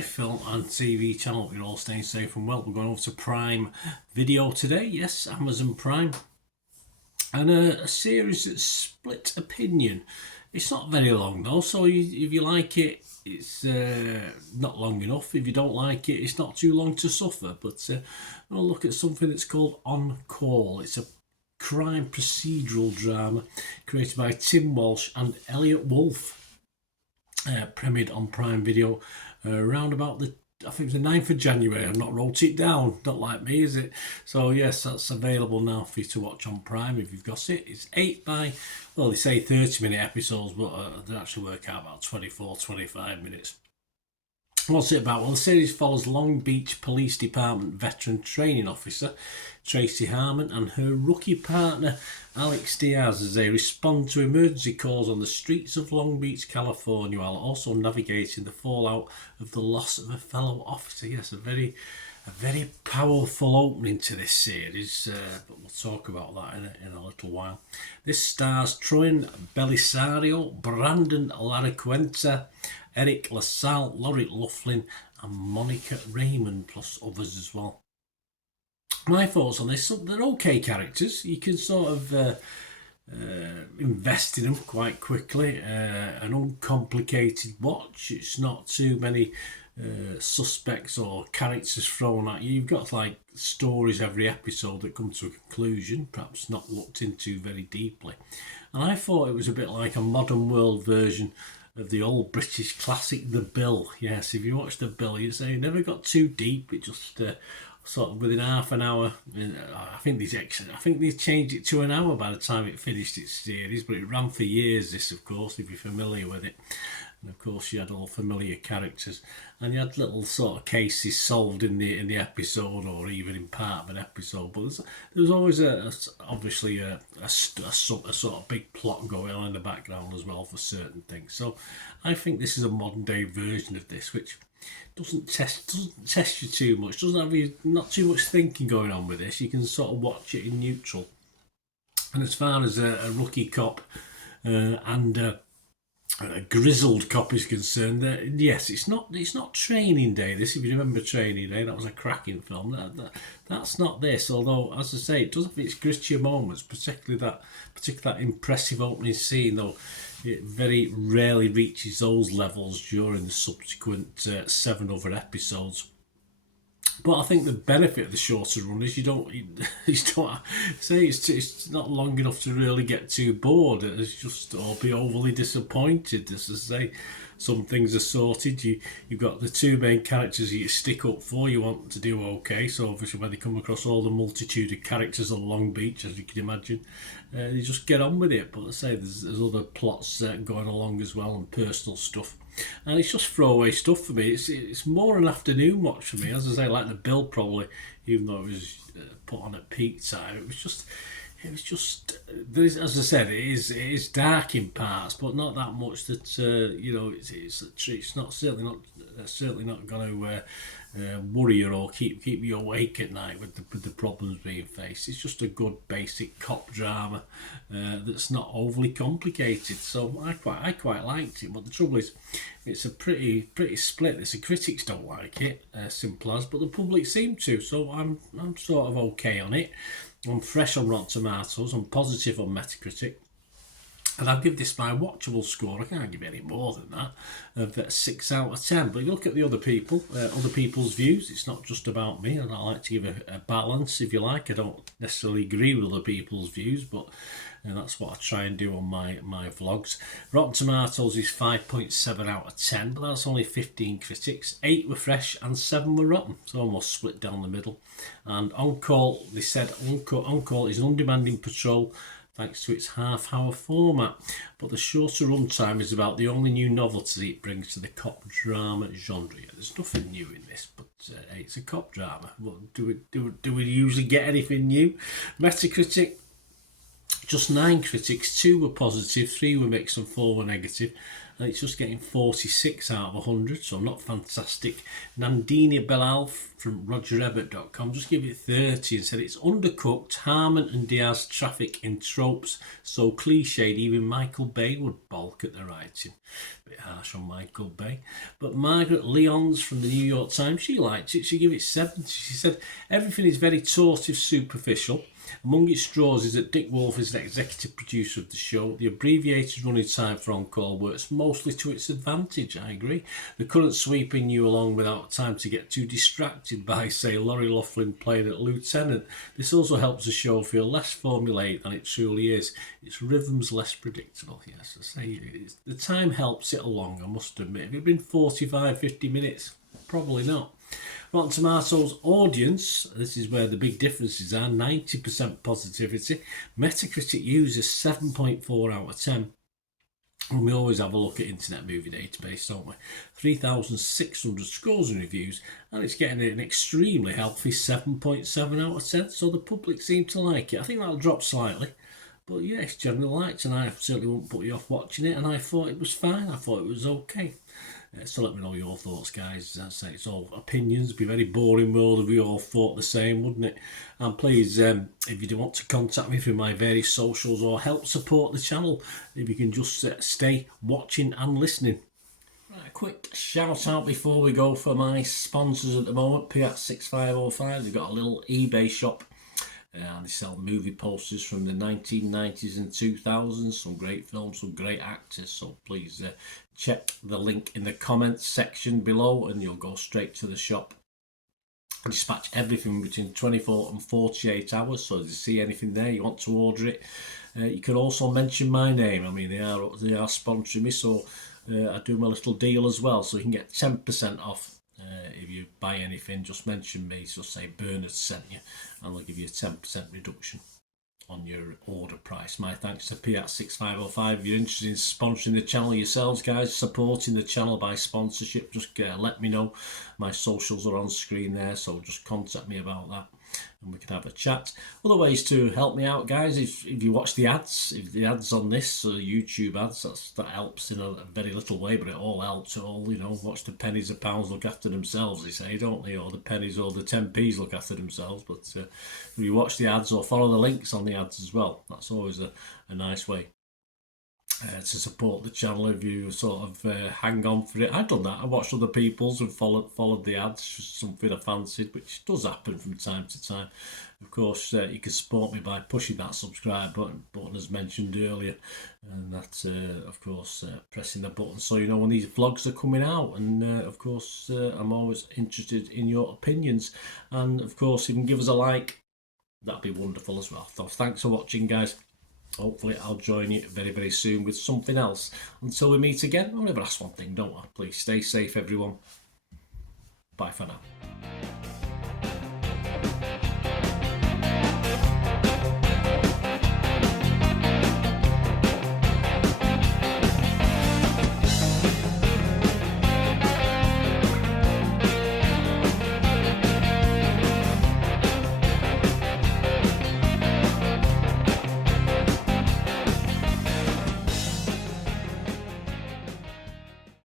my film and TV channel. You're all staying safe and well. We're going over to Prime Video today. Yes, Amazon Prime. And a series that's split opinion. It's not very long though, so if you like it, it's not long enough. If you don't like it, it's not too long to suffer. But we'll look at something that's called On Call. It's a crime procedural drama created by Tim Walsh and Elliot Wolfe. Premiered on Prime Video around about I think it was the 9th of January. I've not wrote it down, not like me, is it? So yes, that's available now for you to watch on Prime if you've got it. It's 8 by, well, they say 30-minute episodes, but they actually work out about 24-25 minutes. What's it about? Well, the series follows Long Beach Police Department veteran training officer Tracy Harmon and her rookie partner Alex Diaz as they respond to emergency calls on the streets of Long Beach, California, while also navigating the fallout of the loss of a fellow officer. Yes, a very powerful opening to this series, but we'll talk about that in a little while. This stars Troy Belisario, Brandon Laracuenta, Eric LaSalle, Laurie Loughlin and Monica Raymond, plus others as well. My thoughts on this, they're okay characters. You can sort of invest in them quite quickly. An uncomplicated watch. It's not too many suspects or characters thrown at you. You've got like stories every episode that come to a conclusion, perhaps not looked into very deeply. And I thought it was a bit like a modern world version of the old British classic The Bill. Yes, if you watch The Bill, you say it never got too deep. It just sort of within half an hour. I think they changed it to an hour by the time it finished its series, but it ran for years. This, of course, if you're familiar with it. And of course, you had all familiar characters, and you had little sort of cases solved in the episode, or even in part of an episode. But there was always obviously a sort of big plot going on in the background as well for certain things. So I think this is a modern day version of this, which doesn't test you too much. Doesn't have not too much thinking going on with this. You can sort of watch it in neutral. And as far as a rookie cop and a grizzled cop is concerned, yes, it's not Training Day. This, if you remember Training Day, that was a cracking film. That's not this. Although, as I say, it does have its grittier moments, particularly that impressive opening scene. Though it very rarely reaches those levels during the subsequent 7 other episodes. But I think the benefit of the shorter run is you don't say it's not long enough to really get too bored. It's just or be overly disappointed. As I say, some things are sorted. You've got the two main characters you stick up for. You want to do okay. So obviously when they come across all the multitude of characters on Long Beach, as you can imagine, you just get on with it. But I say there's other plots going along as well and personal stuff. And it's just throwaway stuff for me. It's more an afternoon watch for me. As I say, like The Bill probably, even though it was put on at peak time, it was just as I said, it is dark in parts, but not that much that it's not certainly not going to worry you or keep you awake at night with the problems being faced. It's just a good basic cop drama that's not overly complicated. So I quite liked it, but the trouble is, it's a pretty split. The critics don't like it, simple as, but the public seem to. So I'm sort of okay on it. I'm fresh on Rotten Tomatoes. I'm positive on Metacritic. And I'll give this my watchable score. I can't give any more than that, of 6 out of 10. But if you look at the other people's views, it's not just about me. And I like to give a balance, if you like. I don't necessarily agree with other people's views, but that's what I try and do on my vlogs. Rotten Tomatoes is 5.7 out of 10, but that's only 15 critics. 8 were fresh and 7 were rotten, so almost split down the middle. And On Call, they said On Call is an undemanding patrol thanks to its half-hour format, but the shorter runtime is about the only new novelty it brings to the cop drama genre. There's nothing new in this, but it's a cop drama. Well, do we usually get anything new? Metacritic, just 9 critics, 2 were positive, 3 were mixed and 4 were negative. and it's just getting 46 out of 100, so not fantastic. Nandini Belal from RogerEbbett.com just give it 30 and said it's undercooked. Harmon and Diaz traffic in tropes so cliched even Michael Bay would balk at the writing. Bit harsh on Michael Bay. But Margaret Lyons from the New York Times, she liked it. She gave it 70. She said everything is very tortive, superficial. Among its straws is that Dick Wolf is the executive producer of the show. The abbreviated running time for on-call works mostly to its advantage, I agree. The current sweeping you along without time to get too distracted by, say, Lori Loughlin playing at Lieutenant. This also helps the show feel less formulaic than it truly is. Its rhythm's less predictable, yes. I say the time helps it along, I must admit. If it had been 45, 50 minutes, probably not. Rotten Tomatoes audience, this is where the big differences are, 90% positivity. Metacritic users 7.4 out of 10. And we always have a look at Internet Movie Database, don't we? 3,600 scores and reviews, and it's getting an extremely healthy 7.7 out of 10, so the public seem to like it. I think that'll drop slightly, but yeah, it's generally liked, and I certainly won't put you off watching it, and I thought it was fine, I thought it was okay. So let me know your thoughts, guys. As I say, it's all opinions. It'd be a very boring world if we all thought the same, wouldn't it? And please, if you do want to contact me through my various socials or help support the channel, if you can just stay watching and listening. Right, a quick shout out before we go for my sponsors at the moment. Piat 6505, they've got a little eBay shop. And they sell movie posters from the 1990s and 2000s, some great films, some great actors, so please check the link in the comments section below and you'll go straight to the shop. I dispatch everything between 24 and 48 hours, so if you see anything there, you want to order it, you can also mention my name. I mean, they are sponsoring me, so I do my little deal as well, so you can get 10% off. If you buy anything, just mention me, just say Bernard sent you, and they'll give you a 10% reduction on your order price. My thanks to Piat 6505. If you're interested in sponsoring the channel yourselves, guys, supporting the channel by sponsorship, just let me know. My socials are on screen there, so just contact me about that and we can have a chat. Other ways to help me out, guys, if you watch the ads, if the ads on this YouTube ads, that helps in a very little way, but it all helps. It all, watch the pennies and pounds look after themselves, they say, don't they? Or the pennies or the 10p's look after themselves. But if you watch the ads or follow the links on the ads as well, that's always a nice way to support the channel. If you sort of hang on for it, I've done that. I watched other people's and followed the ads, just something I fancied, which does happen from time to time. Of course, you can support me by pushing that subscribe button as mentioned earlier, and that's of course pressing the button so you know when these vlogs are coming out. And of course, I'm always interested in your opinions, and of course, if you can give us a like, that'd be wonderful as well. So thanks for watching, guys. Hopefully I'll join you very, very soon with something else. Until we meet again, I'll never ask one thing, don't I? Please stay safe, everyone. Bye for now.